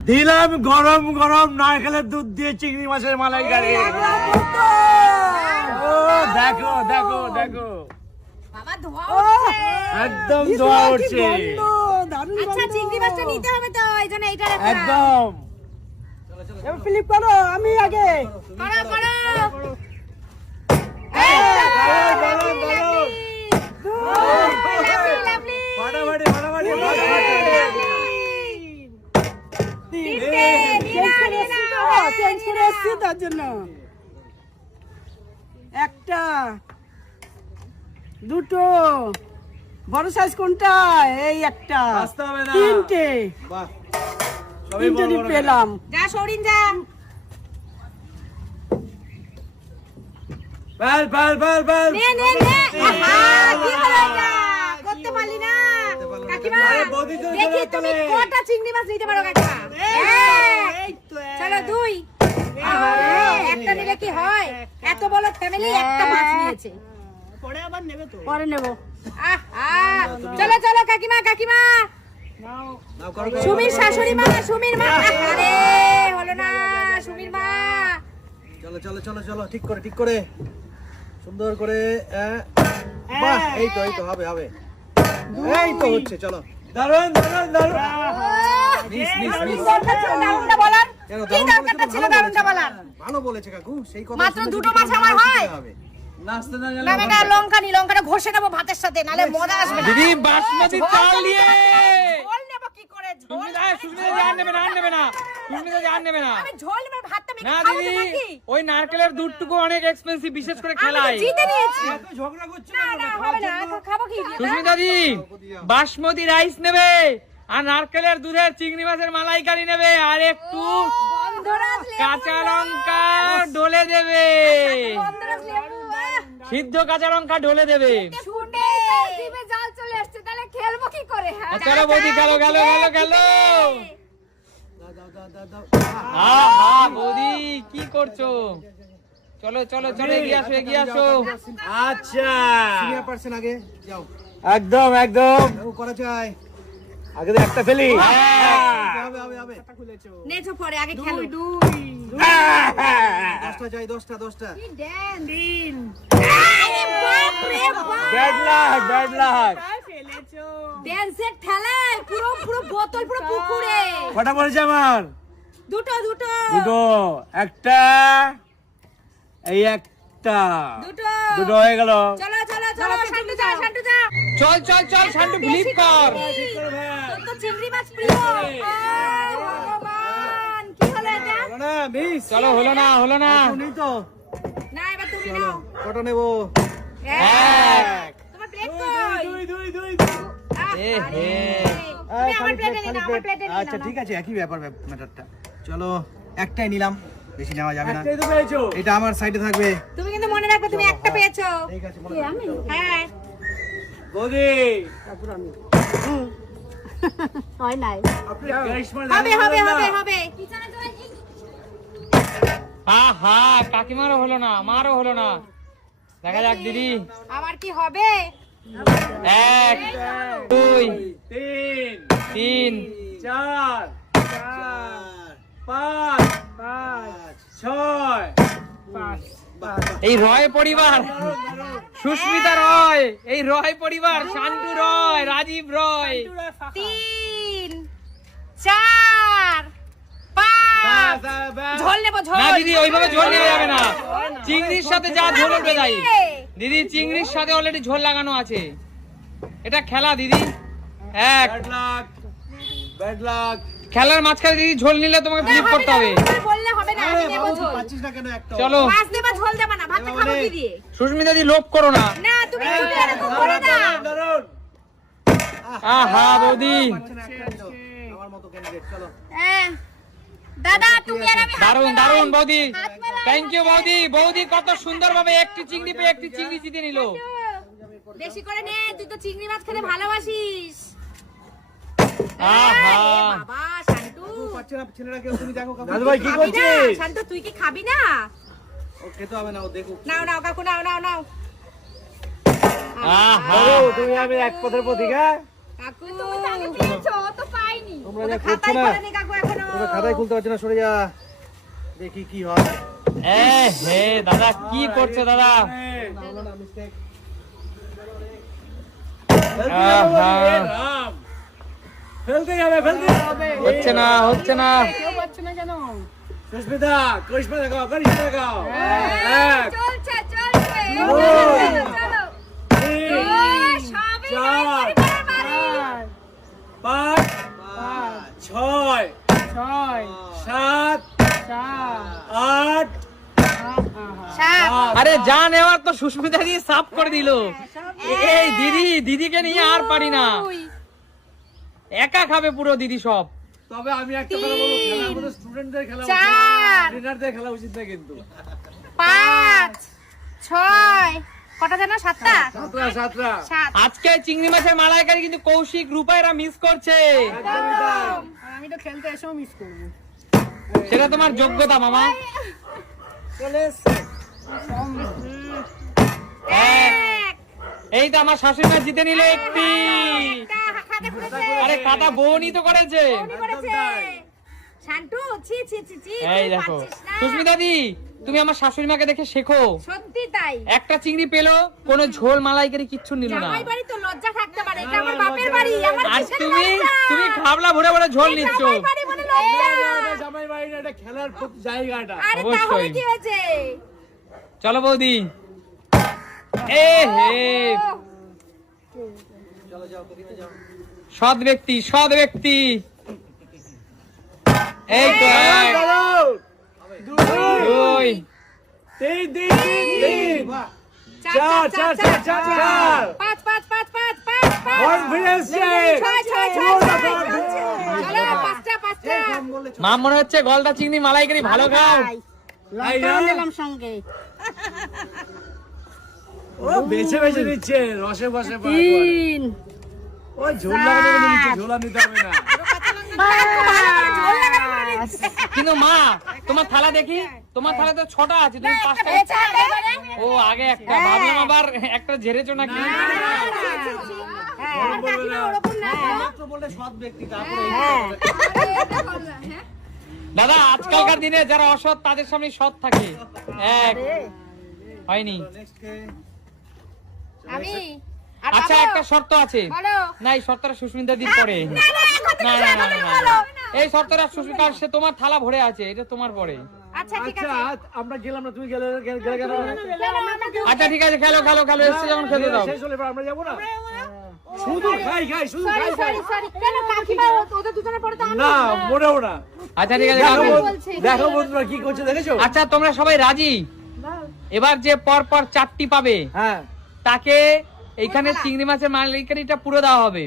দিলাম গরম গরম নারকেলের দুধ দিয়ে চিংড়ি মাছের মালাইকারি ও দেখো দেখো দেখো। বাবা ধোয়া উঠছে। একদম ধোয়া উঠছে। আচ্ছা চিংড়ি মাছটা নিতে হবে তো এই এইটা একদম। ফিলিপ করো আমি আগে। করো করো। গরম, গরম। ফাটাফাটি ফাটাফাটি। চেঞ্জ করে এসছি তার জন্য। একটা দুটো বড় সাইজ কোনটা? এই একটা আসতে হবে না। তিনটে। পেলাম। যা সরিন যা। বেল বেল বেল বেল নে নে নে। কি হলো করতে পারলি না। কাকিমা দেখি তুমি কটা চিংড়ি মাছ নিতে পারো কাকিমা। চলো দুই। একটা নিলে কি হয়? এত বড় ফ্যামিলি একটা মাছ নিয়েছে। পরে আবার নেবে তো। পরে নেব। আহ। আহ চলো চলো কাকিমা কাকিমা। নাও। করো করো। সুমির শাশুড়ি মা সুমির মা। আরে হলো না সুমির মা। চলো চলো চলো চলো ঠিক করে ঠিক করে। সুন্দর করে আহ, বাহ এই তো এই তো হবে হবে। এই তো হচ্ছে চলো। কেন, কি দারুণ। দরকারটা বলেছে ছিল তো, ভালো বলেছে। বলার ভালো বলেছে কাকু সেই কথা মাত্র দুটো যদি আমার হয়? দিতে হবে। নাচতে না না না না লঙ্কা নি লঙ্কাটা ঘষে নেব ভাতের সাথে নালে মজা আসবে দিদি বাসমতি চাল দিয়ে ঝোল নেব কি করে ঝোল সুস্মিতা সুস্মিতা যে আর নেবে না নেবে না সুস্মিতা নেবে না আমি ঝোল নেব ভাতটা আমি খাব নাকি ওই নারকেলের দুধটুকু অনেক এক্সপেন্সিভ বিশেষ করে খেলায় জিতে নিয়েছি ঝগড়া করছ না না হবে না খাব কি সুস্মিতা দি বাসমতি রাইস নেবে আর নারকেলের দুধের চিংড়ি মাছের মালাইকারি নেবে আর একটু কাঁচা লঙ্কা ডলে দেবে। গন্ধরাজ লেবু আহ, সিদ্ধ কাঁচা লঙ্কা ডলে দেবে। শুনে জিভে জাল চলে আসছে তাহলে খেলব কি করে হ্যাঁ? চলো বৌদি গেল গেল গেল গেল দাও, দাও, দাও, দাও, দাও। আহা বৌদি কি করছ? চলো চলো চলো এগিয়ে আসো এগিয়ে আসো। আচ্ছা। আগে যাও। একদম একদম। করা চাই আগে একটা ফেলি। হবে হবে হবে। নেচো পরে আগে খেলো। দশটা চাই দশটা দশটা। আরে বাপ রে বাপ! ব্যাড লাক ব্যাড লাক ড্যান্সের ঠেলায় পুরো পুরো বোতল পুরো পুকুরে। কটা পড়েছে আমার? দুটো দুটো। দুটো। একটা এই একটা। দুটো। দুটো হয়ে গেল। চলো চলো। চলো চল চল চল শান্টু ফ্লিপ কর। তো চিংড়ি মাছ প্রিয়। কি হলো এটা? না মিস চলো হলো না হলো না। শুনি তো। না এবার তুমি নাও। কটা নেব? এক। তোমার প্লেট কই? দুই দুই দুই এ হে তুমি আমার প্লেটে নিয়ে নাও আমার প্লেটে নিয়ে আচ্ছা ঠিক আছে একই ব্যাপার ম্যাটারটা চলো একটাই নিলাম। বেশি নেওয়া যাবে না। এটা আমার সাইডে থাকবে। তুমি কিন্তু মনে রাখবে তুমি একটা পেয়েছ। ঠিক আছে মনে। হ্যাঁ। বৌদি। হয় নাই। হবে হবে হবে হবে। আহা কাকিমারও হলো না আমারও হলো না। দেখা যাক দিদি। আমার কি হবে? এক দুই তিন তিন চার পাঁচ, ছয়। এই রয় পরিবার। সুস্মিতা রয় এই রয় পরিবার শান্টু রয় রাজীব রয়। তিন চার দিদি ওইভাবে ঝোল নেওয়া যাবে না। চিংড়ির সাথে যা ঝোল উঠবে তাই। দিদি। চিংড়ির সাথে অলরেডি ঝোল লাগানো আছে। এটা খেলা দিদি। এক। ব্যাড লাক ব্যাড লাক খেলার মাঝখানে দিদি ঝোল নিলে তোমাকে ফ্লিপ করতে হবে। বললে হবে না আমি আরে নেব বাবু, ঝোল। না একটা চলো। মাছ দেবা ঝোল দেবা না ভাতটা খাব কি দিয়ে? সুস্মিতা দি লোভ করো না। না তুমি করে না। দারুণ আহা বৌদি। একটা তো। আমার মতো ক্যান্ডিডেট চলো। হ্যাঁ। দাদা তুমি আর আমি দারুণ দারুণ বৌদি। থ্যাংক ইউ বৌদি। বৌদি কত সুন্দর ভাবে একটি চিংড়ি পেয়ে একটি চিংড়ি জিতে নিল। বেশি করে নে তুই তো চিংড়ি মাছ খেতে ভালোবাসিস। বাবা শান্টু পাচ্ছে না ছেলেরা কেউ তুমি দেখো কাকু দাদু ভাই কি করছিস? শান্টু তুই কি খাবি না? ও খেতে হবে না ও দেখুক। নাও নাও কাকু নাও নাও নাও। আহা। তুমি আমি এক পথের প্রতীক হ্যাঁ? কাকু তোমরা যা করছ খাতায় না করেনি কাকু তোমরা খাতায় খুলতে পারছ না সরে যা। দেখি কি হয়। এ হে দাদা কি করছ দাদা? আহা, ফেলতে যাবে ফেলতে যাবে হচ্ছে না হচ্ছে না। কেউ পাচ্ছে না কেন? সুস্মিতা করিশ্মা দেখাও করিশ্মা দেখাও। এক চলছে চলছে। চার পাঁচ ছয় ছয় সাত আট আরে যা নেওয়ার তো সুস্মিতা দিয়ে সাফ করে দিল। এই দিদি দিদিকে নিয়ে আর পারি না। একা খাবে পুরো দিদি সব। তবে আমি একটা কথা বলব খেলার মধ্যে স্টুডেন্টদের খেলা উচিত ট্রেনারদের খেলা উচিত না কিন্তু। পাঁচ ছয় কটা জানো সাতটা? সাতটা আজকে চিংড়ি মাছের মালাইকারি কিন্তু কৌশিক রূপাইরা মিস করছে। আমি তো খেলতে এসেও মিস করব। সেটা তোমার যোগ্যতা মামা। চলে এই তো আমার শাশুড়ি মা জিতে নিলে একটি। আরে কাটা বউনি তো করেছে। উনি ছি ছি ছি ছি এই দেখো। সুস্মিতা দি তুমি আমার শাশুড়ি মাকে দেখে শেখো। সত্যি তাই। একটা চিংড়ি পেল কোনো ঝোল মালাইকারি কিচ্ছু নিল না। জামাই বাড়ি তো লজ্জা থাকতে পারে এটা আমার বাপের বাড়ি আমার আর তুমি? তুমি খাবলা ভরে ভরে ঝোল নিচ্ছ। জামাই বাড়ি এটা একটা খেলার খুব জায়গাটা। আরে অবশ্যই। তাহলে কি হয়েছে? চলো বৌদি। এ হে। সৎ ব্যক্তি সৎ ব্যক্তি। এই তো দুই। তিন তিন তিন তিন। চার চার চার চার চার চার পাঁচ পাঁচ পাঁচ পাঁচ পাঁচ পাঁচ। বল ছয় ছয় ছয় ছয় চলো পাঁচটা পাঁচটা। মা মনে হচ্ছে গলদা চিংড়ি মালাইকারি ভালো খাও। সঙ্গে। ও বেছে বেছে দিচ্ছে। রসে বসে। তিন। ও ঝোল লাগানো বলে দিচ্ছে নিতে হবে না কিন্তু মা তোমার থালা দেখি তোমার থালা তো ছটা আছে তুমি পাঁচটা ও আগে একটা ভাবলাম আবার একটা ঝেড়েছো নাকি হ্যাঁ, হ্যাঁ। দাদা আজকালকার দিনে যারা অসৎ তাদের সামনে সৎ থাকে এক হয়নি আমি আচ্ছা একটা শর্ত আছে না এই শর্তটা সুস্মিতা দিন পরে না, না, না না এই শর্তটা সুস্মিতা সে তোমার থালা ভরে আছে এটা তোমার পরে আচ্ছা আচ্ছা আছে আমরা গেলাম না তুমি গেলে গেলে গেলে গেলে কেন আমাকে আচ্ছা ঠিক আছে খেলো খেলো খেলো এসছে যখন খেতে দাও শেষ হলে এবার আমরা যাব না শুধু খাই খাই শুধু খাই খাই সরি সরি কেন কাকিমা ওদের দুজনের পরে তো আমি না আচ্ছা ঠিক আছে দেখো বন্ধুরা কি করছে দেখেছ আচ্ছা তোমরা সবাই রাজি এবার যে পর পর চারটি পাবে হ্যাঁ তাকে এইখানে চিংড়ি মাছের মালিকারিটা পুরো দেওয়া হবে।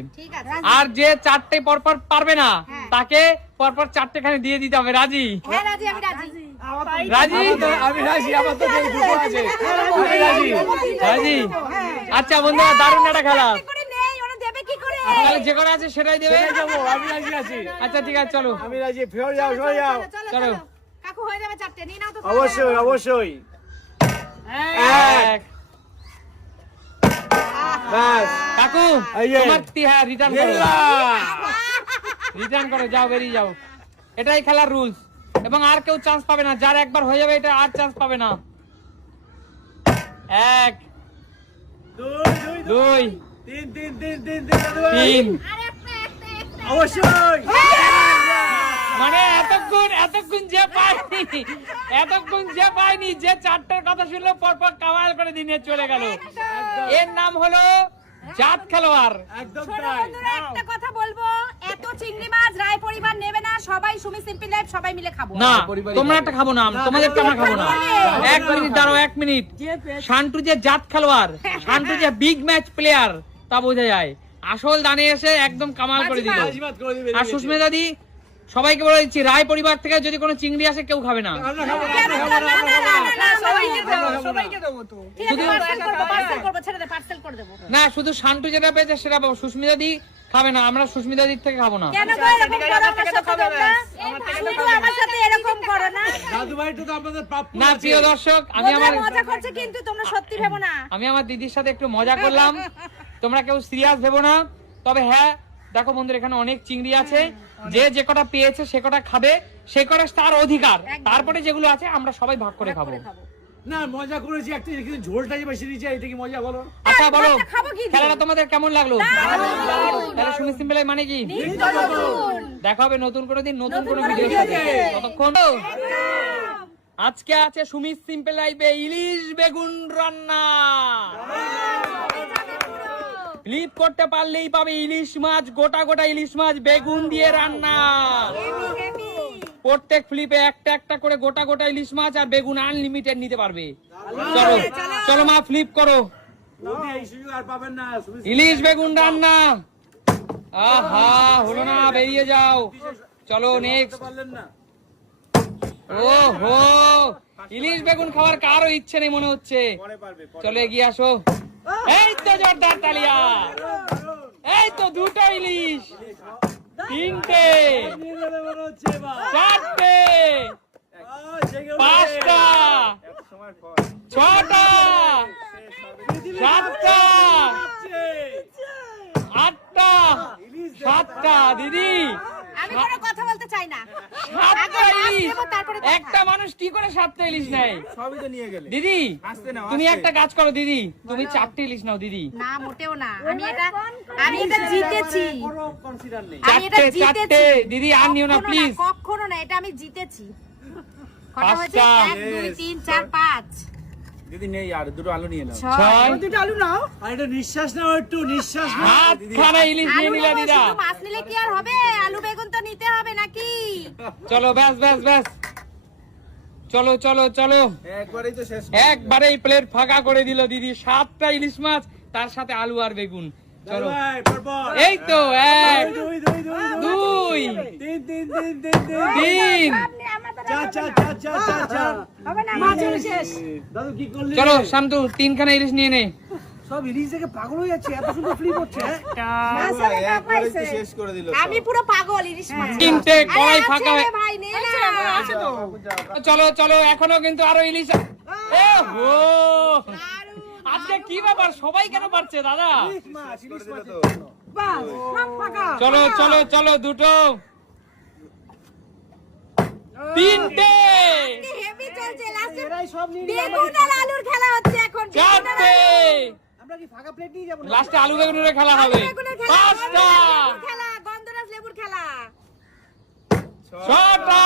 আর যে চারটে পরপর পারবে না হ্যাঁ। তাকে পরপর চারটে খানে দিয়ে দিতে হবে। রাজি? হ্যাঁ রাজি আমি রাজি। রাজি। আমার তো- রাজি। রাজি। রাজি? আচ্ছা বন্ধুরা দারুণ একটা খেলা। কি করে নেই ওরা দেবে কি করে? তাহলে যে করে আছে সেটাই দেবে। যাব আমি রাজি আছি। আচ্ছা ঠিক আছে চলো। আমি রাজি ফের যাও সরে যাও। চলো কাকু হয়ে যাবে চারটে নিয়ে নাও তো অবশ্যই অবশ্যই। এক ব্যাস কাকু তোমার তি- হ্যাঁ রিটার্ন করো রিটার্ন করো যাও বেরিয়ে যাও। এটাই খেলার রুলস এবং আর কেউ চান্স পাবে না। যার একবার হয়ে যাবে এটা আর চান্স পাবে না। এক দুই দুই দুই। দুই তিন তিন তিন তিন তিন অবশ্যই। মানে এতক্ষণ এতক্ষণ যে পাইনি এতক্ষণ যে পাইনি যে চারটার কথা শুনলো পরপর কামাল করে দিনে চলে গেল। এর নাম হলো জাত খেলোয়াড়। একদম একটা কথা বলব এত চিংড়ি মাছ রায় পরিবার নেবে না সবাই সুমি সিম্পল লাইফ সবাই মিলে খাব। না তোমরা একটা খাব না তোমাদেরকে আমরা খাব না। এক মিনিট দাঁড়াও এক মিনিট। শান্টু যে জাত খেলোয়াড় শান্টু যে বিগ ম্যাচ প্লেয়ার তা বোঝা যায়। আসল দানে এসে একদম কামাল করে দিল। আর সুস্মিতা দি সবাইকে বলে দিচ্ছি রায় পরিবার থেকে যদি কোনো চিংড়ি আসে কেউ খাবে না না, শুধু শান্টু যেটা পেয়েছে সেটা পাবো সুস্মিতা দি খাবে না আমরা সুস্মিতা দিক থেকে খাব না না। প্রিয় দর্শক আমি আমার কিন্তু তোমরা সত্যি ভেবো না আমি আমার দিদির সাথে একটু মজা করলাম তোমরা কেউ সিরিয়াস ভেবো না তবে হ্যাঁ দেখো বন্ধুরা এখানে অনেক চিংড়ি আছে যে যে কটা পেয়েছে সে কটা খাবে সে কটা তার অধিকার। তারপরে যেগুলো আছে আমরা সবাই ভাগ করে খাব। না মজা করেছি একটা কিন্তু ঝোলটা যে বেশি দিয়েছে এটা কি মজা বলো? আচ্ছা বলো। ভাতটা খাব কি দিয়ে? খেলাটা তোমাদের কেমন লাগল? তাহলে শুনে সিম্পল মানে কি? দেখা হবে নতুন করে দিন নতুন কোনো ভিডিও সাথে ততক্ষণ আজকে আছে সুমিত সিম্পল লাইফে ইলিশ বেগুন রান্না। ফ্লিপ করতে পারলেই পাবে ইলিশ মাছ গোটা গোটা ইলিশ মাছ বেগুন দিয়ে রান্না। প্রত্যেক ফ্লিপে একটা একটা করে গোটা গোটা ইলিশ মাছ আর বেগুন আনলিমিটেড নিতে পারবে। চলো চলো মা ফ্লিপ করো। ইলিশ বেগুন রান্না। আহা হলো না বেরিয়ে যাও। চলো নেক্সট ও হো ইলিশ বেগুন খাওয়ার কারও ইচ্ছে নেই মনে হচ্ছে। চলো এগিয়ে আসো। এই তো জোরদার তালিয়া এই তো দুটো ইলিশ। তিনটে। চারটে। পাঁচটা। ছটা। সাতটা। আটটা। সাতটা। দিদি। আমি কোনো কথা বলতে চাই না। আগে মাছ ইলিশ তারপরে দেখা। একটা মানুষ কি করে সাতটা ইলিশ নেয়? সবই তো নিয়ে গেলে। দিদি আসতে নাও, তুমি আসতে। একটা কাজ করো দিদি তুমি চারটে ইলিশ নাও দিদি। না মোটেও না। আমি এটা আমি এটা জিতেছি। কোনো কনসিডার নেই। আমি এটা চারটে চারটে। দিদি আর নিও না কখনো প্লিজ কখনো না এটা আমি জিতেছি। কটা হয়েছে? পাঁচটা। এক দুই তিন চার পাঁচ। দিদি নেই আর দুটো আলু নিয়ে নাও। ছয়। দুটো আলু নাও। আর এটা নিঃশ্বাস নাও একটু নিঃশ্বাস নাও। হাত খানা ইলিশ নিয়ে আলু নিলা দিদা। শুধু মাছ নিলে কি আর হবে আলু বেগুন তো নিতে হবে নাকি চলো ব্যাস ব্যাস ব্যাস। চলো চলো চলো। একবারেই তো শেষ একবারেই প্লেট ফাঁকা করে দিল দিদি। সাতটা ইলিশ মাছ তার সাথে আলু আর বেগুন। চলো। এই তো এক দুই দুই দুই দুই তিন তিন তিন তিন তিন। তিন। চার চার চার চার চার চার মাছ হলো শেষ। দাদু কি করলি? চলো শান্তু তিনখানা ইলিশ নিয়ে নে। সব ইলিশ থেকে পাগল হয়ে যাচ্ছে এত সুন্দর ফ্লিপ হচ্ছে শেষ করে দিল আমি পুরো পাগল ইলিশ মাছ। তিনটে কড়াই ফাঁকা ভাই নে না। চলো চলো এখনও কিন্তু আরও ইলিশ এ হো। আজকে কি ব্যাপার? সবাই কেন পারছে দাদা? বাস সব চলো চলো চলো দুটো। তিনটে। হেভি চলছে লাস্টে এরাই সব নিয়ে বেগুন আর আলুর খেলা হচ্ছে এখন। চারটে। আমরা কি ফাঁকা প্লেট নিয়ে যাব না? লাস্টে আলু বেগুনের খেলা হবে। পাঁচটা খেলা গন্ধরাজ লেবুর খেলা। ছটা!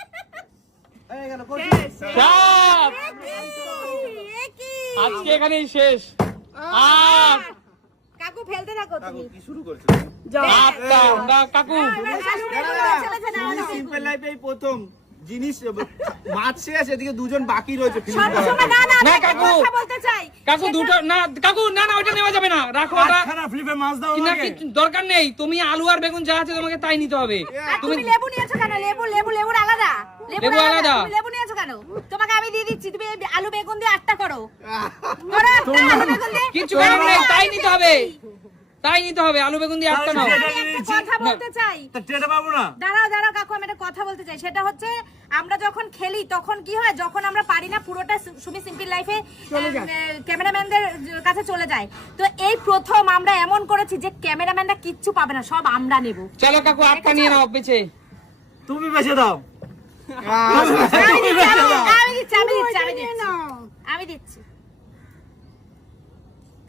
হয়ে গেল করছি। সাত। একই, একই। আজকে এখানেই শেষ। আট। কাকু ফেলতে থাকো তুমি। কি শুরু করছ? আটটা কাকু। সিম্পল লাইফে এই প্রথম। জিনিস মাছ শেষ এদিকে দুজন বাকি রয়েছে। না, কাকু। বলতে চাই। কাকু দুটো না কাকু না না ওটা নেওয়া যাবে না রাখো ওটা ফ্লিপে মাছ দাও না আমাকে দরকার নেই তুমি আলু আর বেগুন যা আছে তোমাকে তাই নিতে হবে তুমি লেবু নিয়েছো কেন? লেবু, লেবু, লেবুর আলাদা। লেবু আলাদা। লেবু নিয়েছো কেন? তোমাকে আমি দিয়ে দিচ্ছি তুমি আলু বেগুন দিয়ে আটটা করো করো আটটা আলু বেগুন দিয়ে। কিছু করার নেই তাই নিতে হবে তাই নিতে হবে আলু বেগুন দিয়ে আটটা নাও কথা বলতে চাই। তা টেটা পাবো না। দাঁড়াও দাঁড়াও কাকু আমি একটা কথা বলতে চাই। সেটা হচ্ছে আমরা যখন খেলি তখন কি হয় যখন আমরা পারি না পুরোটা সুমি সিম্পল লাইফে ক্যামেরাম্যানদের কাছে চলে যায়। তো এই প্রথম আমরা এমন করেছি যে ক্যামেরাম্যানরা কিচ্ছু পাবে না সব আমরা নেব। চলো কাকু আটটা নিয়ে নাও পিছে তুমি বেঁচে দাও। আমি দিচ্ছি আমি দিচ্ছি আমি দিচ্ছি আমি দিচ্ছি আমি দিচ্ছি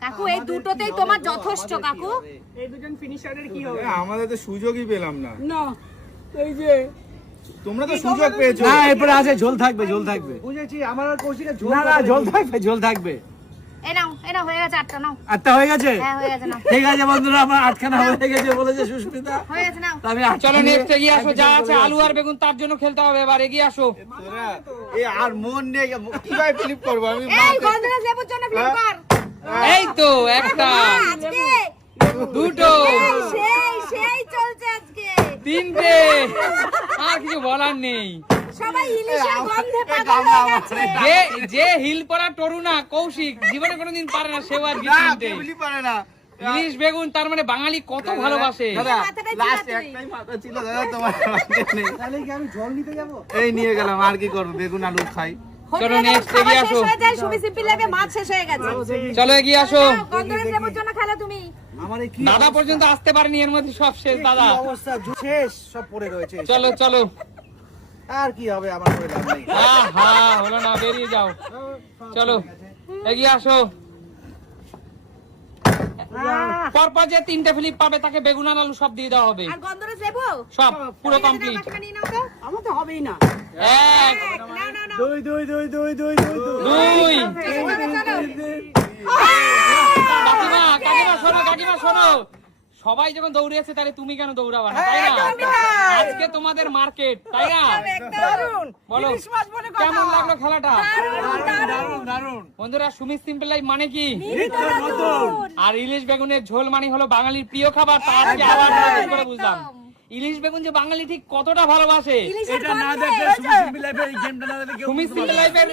কাকু এই দুটোতেই তোমার যথেষ্ট কাকু। এই দুজন ফিনিশারের কি হবে? আমাদের তো সুযোগই পেলাম না। না এই যে তোমরা তো সুযোগ পেয়েছ। না এরপরে আছে ঝোল থাকবে ঝোল থাকবে। বুঝেছি আমার আর কৌশিকের ঝোল না না ঝোল থাকবে ঝোল থাকবে। এ নাও এ নাও হয়ে গেছে আটটা নাও। আটটা হয়ে গেছে? হ্যাঁ হয়ে গেছে নাও। ঠিক আছে বন্ধুরা আমার আটখানা হয়ে গেছে বলেছে সুস্মিতা। হয়ে গেছে নাও। আমি চলো নেক্সট এগিয়ে আসো যা আছে আলু আর বেগুন তার জন্য খেলতে হবে এবার এগিয়ে আসো। আর মন নেই কীভাবে ফ্লিপ করব? আমি এই গন্ধরাজ লেবুর জন্য ফ্লিপ কর এই তো একটা। দুটো। সেই সেই সেই চলছে আজকে। তিনটে। আর কিছু বলার নেই। যে যে হিল পরা তরুণা কৌশিক জীবনে কোনোদিন পারে না সেও না পারে না। ইলিশ বেগুন তার মানে বাঙালি কত ভালোবাসে। এই নিয়ে গেলাম আর কি করব? বেগুন আলু খাই। চলো নেক্সট এগিয়ে আসো। যায় সিম্পল লাগে মাছ শেষ হয়ে গেছে। চলো এগিয়ে আসো। গন্ধরাজ লেবুর জন্য খেলো তুমি। আমার কি দাদা পর্যন্ত আসতে পারেনি এর মধ্যে সব শেষ দাদা। অবস্থা? শেষ সব পড়ে রয়েছে। চলো চলো। আর কি হবে আমার করে লাভ আহা হলো না বেরিয়ে যাও। চলো এগিয়ে আসো। পরপর যে তিনটে ফিলিপ পাবে তাকে বেগুন আর আলু সব দিয়ে দেওয়া হবে। আর গন্ধরাজ লেবু সব পুরো ঠিক আছে, কমপ্লিট। আমার তো হবেই না। এক। দুই দুই দুই দুই দুই দুই দুই দুই চলো, চলো। কাকিমা কাকিমা শোনো কাকিমা শোনো সবাই যখন দৌড়িয়েছে তাহলে তুমি কেন দৌড়াবা না? তাই না? আজকে তোমাদের মার্কেট তাই না? দারুণ বলো কেমন লাগল খেলাটা? দারুণ দারুণ বন্ধুরা সুমিত সিম্পল লাইফ মানে কি? আর ইলিশ বেগুনের ঝোল মানে হলো বাঙালির প্রিয় খাবার তা আজকে আবার করে বুঝলাম। ইলিশ বেগুন যে বাঙালি ঠিক কতটা ভালোবাসে এটা না দেখলে সুমি লাইফের এই গেমটা না দেখলে সিম্পল লাইফের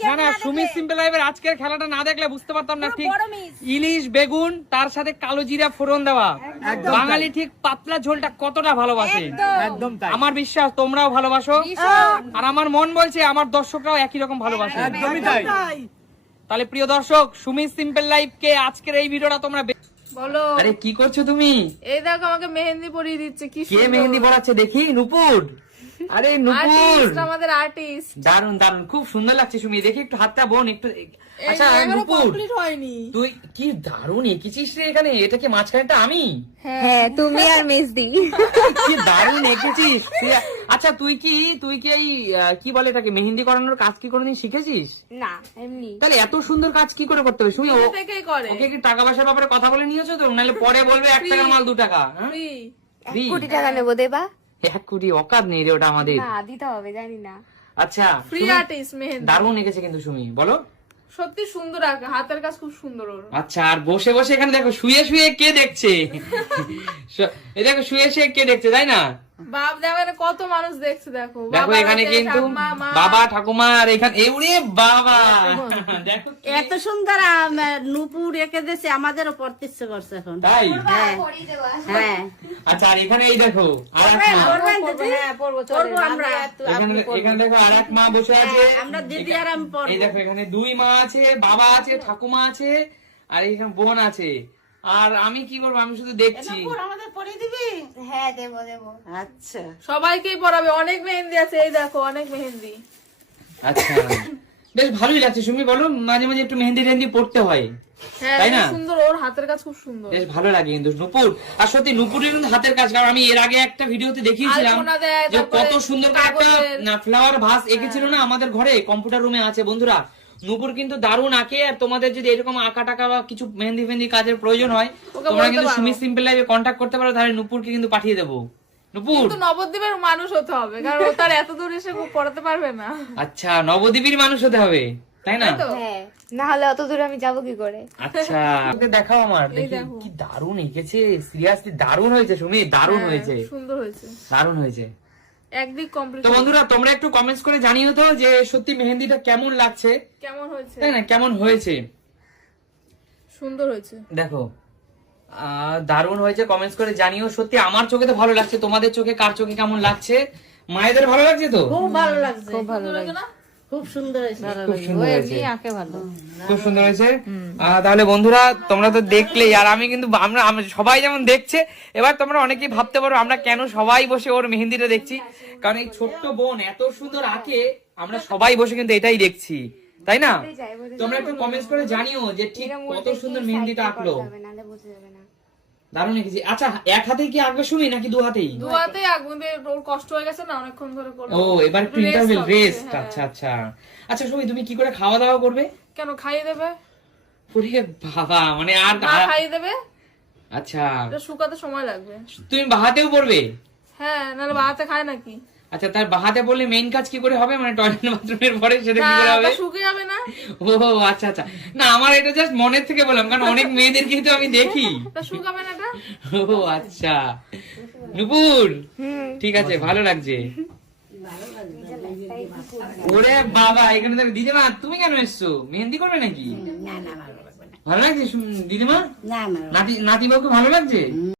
না না না সিম্পল লাইফের আজকের খেলাটা না দেখলে বুঝতে পারতাম না ঠিক ইলিশ বেগুন তার সাথে কালো জিরা ফোড়ন দেওয়া। বাঙালি ঠিক পাতলা ঝোলটা কতটা ভালোবাসে। একদম। তাই। আমার বিশ্বাস তোমরাও ভালোবাসো। আর আমার মন বলছে আমার দর্শকরাও একই রকম ভালোবাসে। একদমই তাই। তাহলে প্রিয় দর্শক সুমিত সিম্পল লাইফ কে আজকের এই ভিডিওটা তোমরা বলো। আরে কি করছ তুমি? এই দেখো আমাকে মেহেন্দি পরিয়ে দিচ্ছে কি কে মেহেন্দি পড়াচ্ছে দেখি? নুপুর। আরে নুপুর! আমাদের আর্টিস্ট। দারুণ দারুণ খুব সুন্দর লাগছে সুমি। দেখি একটু হাতটা বোন একটু আচ্ছা নুপুর তুই কি দারুণ এঁকেছিস রে এখানে? এটা কি মাঝখানেটা আমি? হ্যাঁ। তুমি আর মেজদি কি দারুণ এঁকেছিস। তুই- আচ্ছা তুই কি তুই কি এই কি বলে এটাকে মেহেন্দি করানোর কাজ কি কোনোদিন শিখেছিস? না এমনি। তাহলে এত সুন্দর কাজ কি করে করতে হবে? শুনি ওকে কি টাকা পয়সার ব্যাপারে কথা বলে নিয়েছো তো? নাহলে পরে বলবে এক টাকার মাল দু টাকা হ্যাঁ? কোটি টাকা নেব দেবা। এক কোটি অকাত নেই রে ওটা আমাদের। না দিতে হবে জানি না। আচ্ছা ফ্রি সুমি, আর্টিস্ট মেহেন্দি। দারুণ এঁকেছে কিন্তু সুমি বলো। সত্যি সুন্দর আঁকা হাতের কাজ খুব সুন্দর ওর। আচ্ছা আর বসে বসে এখানে দেখো শুয়ে শুয়ে কে দেখছে? এই দেখো শুয়ে শুয়ে কে দেখছে তাই না? বাপ দেখো এখানে কত মানুষ দেখছে দেখো। দেখো এখানে কিন্তু বাবা ঠাকুমা আর এখানে এউরে বাবা! দেখো এত সুন্দর নুপুর এঁকে দিয়েছে আমাদেরও পড়তে ইচ্ছে করছে এখন। তাই? হ্যাঁ। হ্যাঁ। আচ্ছা আর এখানে এই দেখো আর এক মা? হ্যাঁ পড়ব পড়ব আমরা এখানে দেখো আর এক মা বসে আছে। আমরা দিদি আর আমি এই দেখো এখানে দুই মা আছে বাবা আছে ঠাকুমা আছে আর এখানে বোন আছে। আর আমি কি করব? আমি শুধু দেখছি। নুপুর, আমাদের পড়িয়ে দিবি? হ্যাঁ দেবো দেবো। আচ্ছা। সবাইকেই পড়াবে। অনেক মেহেন্দি আছে এই দেখো অনেক মেহেন্দি। আচ্ছা। বেশ ভালোই লাগছে। সুমি বলো মাঝে মাঝে একটু মেহেন্দি টেহেন্দি পড়তে হয়। হ্যাঁ তাই না? সুন্দর ওর হাতের কাজ খুব সুন্দর। বেশ ভালো লাগে কিন্তু নুপুর। আর সত্যি নুপুরের কিন্তু হাতের কাজ কারণ আমি এর আগে একটা ভিডিওতে দেখিয়েছিলাম যে কত সুন্দর একটা ফ্লাওয়ার ভাস এঁকেছিল না আমাদের ঘরে? কম্পিউটার রুমে আছে বন্ধুরা। নুপুর কিন্তু দারুণ আঁকে আর তোমাদের যদি এরকম আঁকা টাকা বা কিছু মেহেন্দি ফেহেন্দি কাজের প্রয়োজন হয় তোমরা কিন্তু। সুমি সিম্পল লাইভে কন্ট্যাক্ট করতে পারো তাহলে নুপুরকে কিন্তু পাঠিয়ে দেবো। নুপুর! নবদ্বীপের মানুষ হতে হবে কারণ ও তার এত দূর এসে পড়াতে পারবে না। আচ্ছা নবদ্বীপীর মানুষ হতে হবে তাই না? তো? হ্যাঁ না হলে অত দূরে আমি যাব কি করে? আচ্ছা ওকে দেখাও আমার দেখি কি দারুণ এঁকেছে সিরিয়াসলি দারুণ হয়েছে সুমি দারুণ হ্যাঁ, হয়েছে। সুন্দর হয়েছে। দারুণ হয়েছে। একদিক কমপ্লিট তো বন্ধুরা তোমরা একটু কমেন্টস করে জানিও তো যে সত্যি মেহেন্দিটা কেমন লাগছে। কেমন হয়েছে? তাই না? কেমন হয়েছে? সুন্দর হয়েছে। দেখো আহ, দারুণ হয়েছে কমেন্টস করে জানিও। সত্যি আমার চোখে তো ভালো লাগছে। তোমাদের চোখে কার চোখে কেমন লাগছে? মায়েদের ভালো লাগছে তো? খুব ভালো লাগছে। খুব ভালো লাগে খুব সুন্দর খুব সুন্দর হয়েছে। আঁকে ভালো। খুব সুন্দর হয়েছে। আহ, তাহলে বন্ধুরা তোমরা তো দেখলে আর আমি কিন্তু আমরা আমরা সবাই যেমন দেখছে এবার তোমরা অনেকেই ভাবতে পারো আমরা কেন সবাই বসে ওর মেহেন্দিটা দেখছি। কারণ এই ছোট্ট বোন এত সুন্দর আঁকে আমরা সবাই বসে কিন্তু এটাই দেখছি। তাই না? তোমরা একটু কমেন্টস করে জানিও যে ঠিক কত সুন্দর মেহেন্দিটা আঁকলো নাহলে বুঝতে যাবে না দারুণ এঁকেছি আচ্ছা এক হাতেই কি আঁকবে শুনি নাকি দু হাতেই? দু হাতেই ওর কষ্ট হয়ে গেছে না অনেকক্ষণ ধরে ও এবার একটু ইন্টারভেল রেস্ট। আচ্ছা আচ্ছা। আচ্ছা সুমি তুমি কি করে খাওয়া দাওয়া করবে? কেন খাইয়ে দেবে? ওরে বাবা মানে আর খাইয়ে দেবে? আচ্ছা। এটা শুকাতে সময় লাগবে। তুমি বাহাতেও পড়বে হ্যাঁ নাহলে বাহাতে খায় নাকি? আচ্ছা তার বাহাতে বললে মেইন কাজ কি করে হবে? মানে টয়লেট বাথরুমের পরে সেটা কি করে হবে? ওটা শুকে যাবে না। ও আচ্ছা আচ্ছা। না আমার এটা জাস্ট মনের থেকে বললাম কারণ অনেক মেয়েদেরকেই তো আমি দেখি। তা শুকাবে না এটা? ও আচ্ছা। নুপুর ঠিক আছে ভালো লাগছে। ওরে বাবা এখানে দেখো দিদিমা তুমি কেন এসছো? মেহেন্দি করবে নাকি? না না ভালো লাগছে? দিদিমা? না না নাতি নাতি বাবুকে ভালো লাগছে?